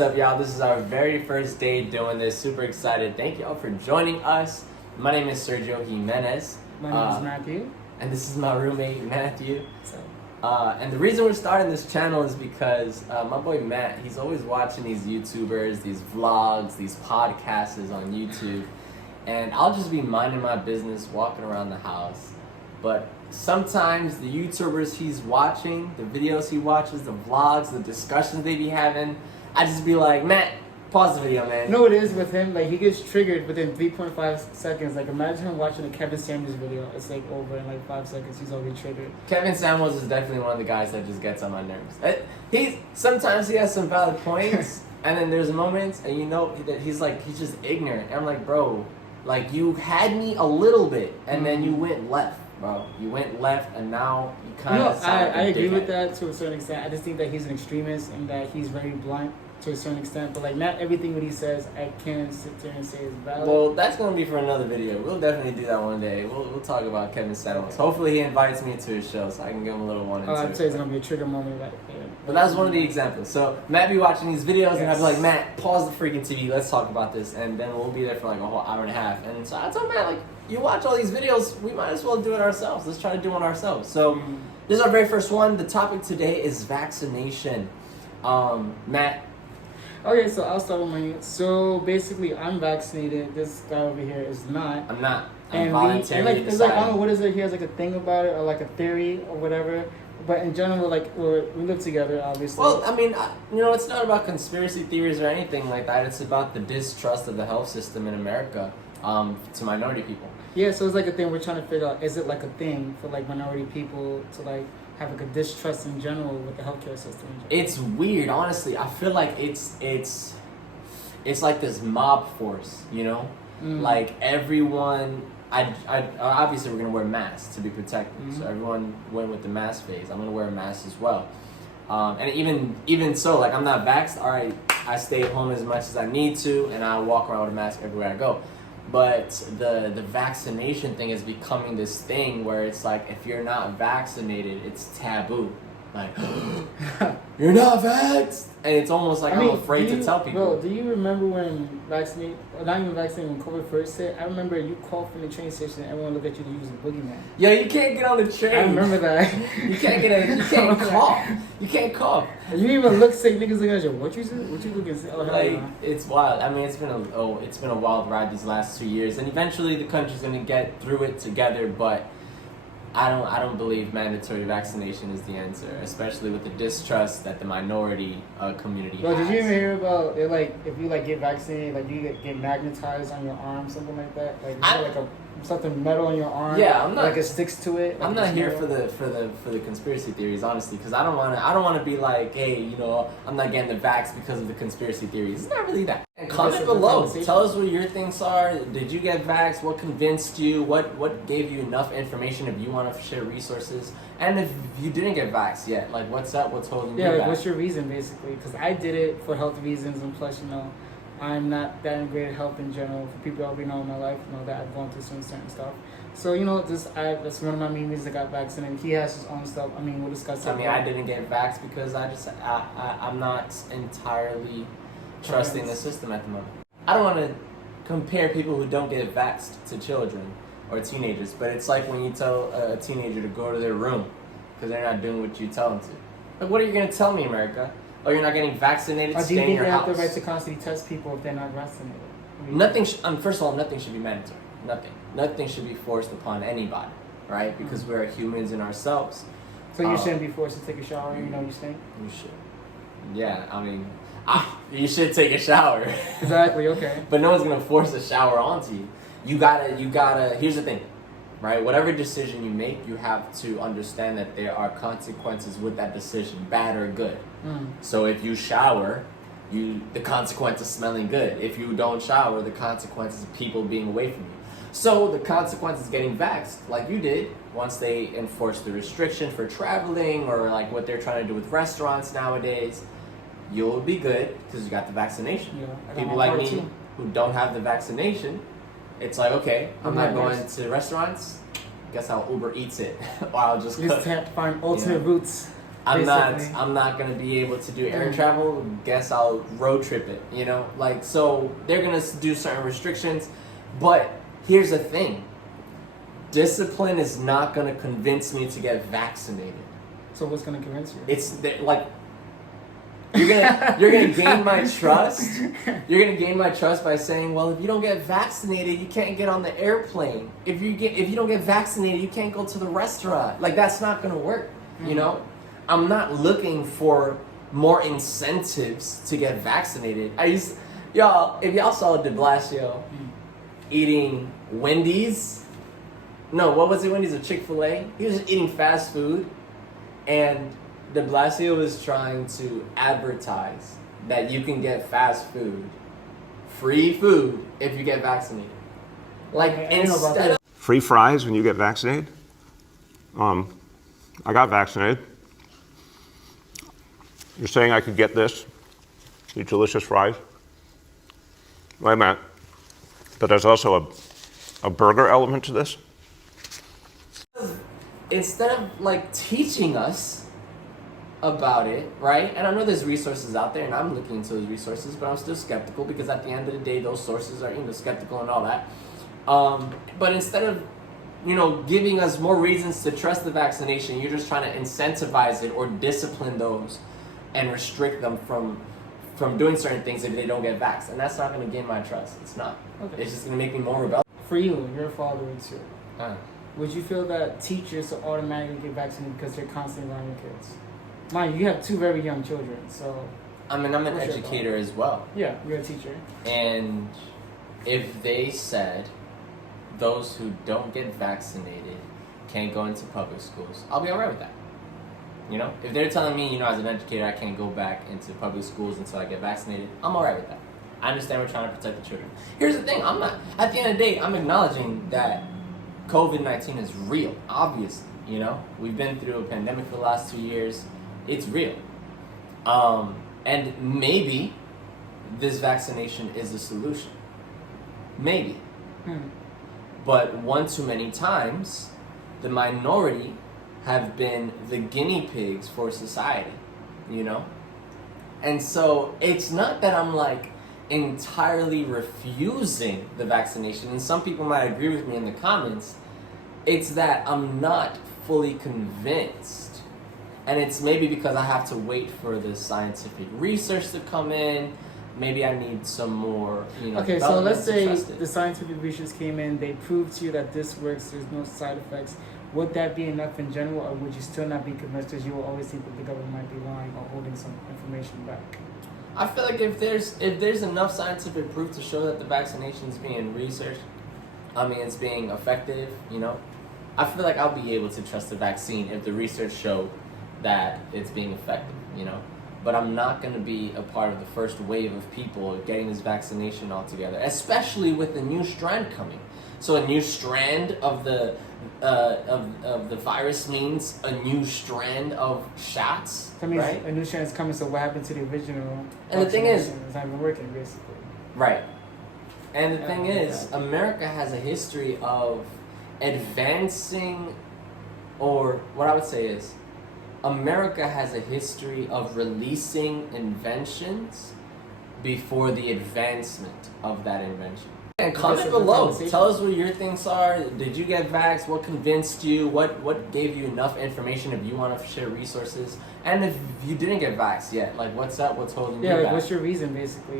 What's up, y'all? This is our very first day doing this. Super excited. Thank y'all for joining us. My name is Sergio Jimenez. My name is Matthew. And this is my roommate, Matthew. And the reason we're starting this channel is because my boy Matt, he's always watching these YouTubers, these vlogs, these podcasts on YouTube. And I'll just be minding my business, walking around the house. But sometimes the YouTubers he's watching, the videos he watches, the vlogs, the discussions they be having, I just be like, Matt, pause the video, man. You know what it is with him? Like, he gets triggered within 3.5 seconds. Like, imagine him watching a Kevin Samuels video. It's like over in like 5 seconds. He's already triggered. Kevin Samuels is definitely one of the guys that just gets on my nerves. Sometimes he has some valid points, and then there's moments, and you know that he's just ignorant. And I'm like, bro, like, you had me a little bit, and then you went left. Bro, you went left, and now you kind of. I agree with that to a certain extent. I just think that he's an extremist and that he's very blunt to a certain extent. But like, not everything that he says, I can sit there and say is valid. Well, that's gonna be for another video. We'll definitely do that one day. We'll talk about Kevin Samuels. Hopefully, he invites me to his show so I can give him a little one. I'd say it's gonna be a trigger moment. But that was one of the examples. So Matt be watching these videos, and I'd be like, Matt, pause the freaking TV. Let's talk about this, and then we'll be there for like a whole hour and a half. And so I told Matt, like, you watch all these videos, we might as well do it ourselves. Let's try to do one ourselves. So this is our very first one. The topic today is vaccination. Matt. Okay, so I'll start with mine. So basically, I'm vaccinated. This guy over here is not. I'm not. And voluntarily it's like, I don't know, what is it? He has like a thing about it, or like a theory or whatever. But in general, like, we live together, obviously. Well, I mean, it's not about conspiracy theories or anything like that. It's about the distrust of the health system in America to minority people. Yeah, so it's like a thing we're trying to figure out. Is it like a thing for like minority people to like have like a distrust in general with the healthcare system? It's weird, honestly. I feel like it's like this mob force, you know? Like everyone. I obviously we're gonna wear masks to be protected. So everyone went with the mask phase. I'm gonna wear a mask as well. And even so, like, I'm not vaxxed. All right, I stay home as much as I need to, and I walk around with a mask everywhere I go. But the vaccination thing is becoming this thing where it's like, if you're not vaccinated, it's taboo. Like, you're not vaxxed, and it's almost like I'm afraid to tell people. Bro, do you remember when not even vaccinated, when COVID first hit? I remember you coughed in the train station and everyone looked at you to use a boogeyman. Yo, you can't get on the train. I remember that. You can't cough. You can't cough. You even look sick. Niggas looking at you. What you looking sick? Oh, like, it's wild. I mean, it's been a wild ride these last 2 years, and eventually the country's gonna get through it together. But I don't believe mandatory vaccination is the answer, especially with the distrust that the minority community has. Did you even hear about it? Like, if you like get vaccinated, like you get magnetized on your arm, something like that. Like something metal on your arm. Yeah, I'm not. Like it sticks to it. Like I'm not here for the conspiracy theories, honestly, because I don't want to be like, hey, I'm not getting the vax because of the conspiracy theories. It's not really that. And comment below. Tell us what your things are. Did you get vaxxed? What convinced you? What gave you enough information if you want to share resources? And if you didn't get vaxxed yet, like, what's up? What's holding you back? What's your reason, basically? Because I did it for health reasons, and plus, I'm not that in great health in general. For people that already know in my life, that I've gone through some certain stuff. So, that's one of my memes that got vaccinated. He has his own stuff. I mean, we'll discuss it. I didn't get vaxxed because I'm not entirely trusting the system at the moment. I don't want to compare people who don't get vaxxed to children or teenagers, but it's like when you tell a teenager to go to their room because they're not doing what you tell them to. Like, what are you going to tell me, America? Oh, you're not getting vaccinated? Or do you stay in think your they house. have the right to constantly test people if they're not vaccinated? First of all, nothing should be mandatory. Nothing should be forced upon anybody, right? Because we're humans in ourselves. So you shouldn't be forced to take a shower, you stink? You should. Yeah, I mean, you should take a shower. Exactly, okay. But no one's going to force a shower onto you. You gotta, here's the thing, right? Whatever decision you make, you have to understand that there are consequences with that decision, bad or good. So if you shower, the consequence is smelling good. If you don't shower, the consequence is people being away from you. So the consequence is getting vaxxed, like you did, once they enforce the restriction for traveling, or like what they're trying to do with restaurants nowadays. You'll be good because you got the vaccination. Yeah, people like me who don't have the vaccination, it's like, okay, I'm not going to restaurants. Guess I'll Uber Eats it, or I'll just cook. Just have to find alternate routes. I'm Basically. not gonna be able to do air travel. Guess I'll road trip it. You know, like, so they're gonna do certain restrictions, but here's the thing: discipline is not gonna convince me to get vaccinated. So what's gonna convince you? It's like you're gonna gain my trust. You're gonna gain my trust by saying, well, if you don't get vaccinated, you can't get on the airplane. If you don't get vaccinated, you can't go to the restaurant. Like, that's not gonna work. You know, I'm not looking for more incentives to get vaccinated. If y'all saw De Blasio eating Wendy's. No, what was it? Wendy's or Chick-fil-A? He was just eating fast food, and De Blasio was trying to advertise that you can get fast food, free food, if you get vaccinated. Like, instead of Free fries when you get vaccinated? I got vaccinated. You're saying I could get this, these delicious fries? Wait a minute. But there's also a burger element to this? instead of like teaching us about it, right? And I know there's resources out there, and I'm looking into those resources, but I'm still skeptical because at the end of the day, those sources are, skeptical and all that. But instead of, giving us more reasons to trust the vaccination, you're just trying to incentivize it or discipline those and restrict them from doing certain things if they don't get vaxxed. And that's not going to gain my trust. It's not. Okay. It's just going to make me more rebellious. For you, you're a father too. Uh, Would you feel that teachers will automatically get vaccinated because they're constantly around your kids? Mind you, you have two very young children, so... I'm an educator as well. Yeah, you're a teacher. And if they said those who don't get vaccinated can't go into public schools, I'll be alright with that. If they're telling me, as an educator, I can't go back into public schools until I get vaccinated, I'm alright with that. I understand we're trying to protect the children. Here's the thing, at the end of the day, I'm acknowledging that COVID-19 is real, obviously, We've been through a pandemic for the last 2 years. It's real. And maybe this vaccination is the solution. Maybe. But one too many times, the minority have been the guinea pigs for society, And so it's not that I'm entirely refusing the vaccination, and some people might agree with me in the comments. It's that I'm not fully convinced. And it's maybe because I have to wait for the scientific research to come in. Maybe I need some more, Okay, so let's say the scientific research came in, they proved to you that this works, there's no side effects. Would that be enough in general, or would you still not be convinced because you will always think that the government might be lying or holding some information back? I feel like if there's enough scientific proof to show that the vaccination is being researched, it's being effective, I feel like I'll be able to trust the vaccine if the research showed that it's being effective, But I'm not going to be a part of the first wave of people getting this vaccination altogether, especially with the new strand coming. So a new strand of the virus means a new strand of shots. That means right? A new strand is coming. So what happened to the original? And the thing is, it's not even working, basically. Right. And the thing is, America has a history of advancing, or what I would say is, America has a history of releasing inventions before the advancement of that invention. And comment below. Tell us what your things are. Did you get vaxxed? What convinced you? What gave you enough information if you want to share resources? And if you didn't get vaxxed yet, what's up? What's holding you back? What's your reason, basically?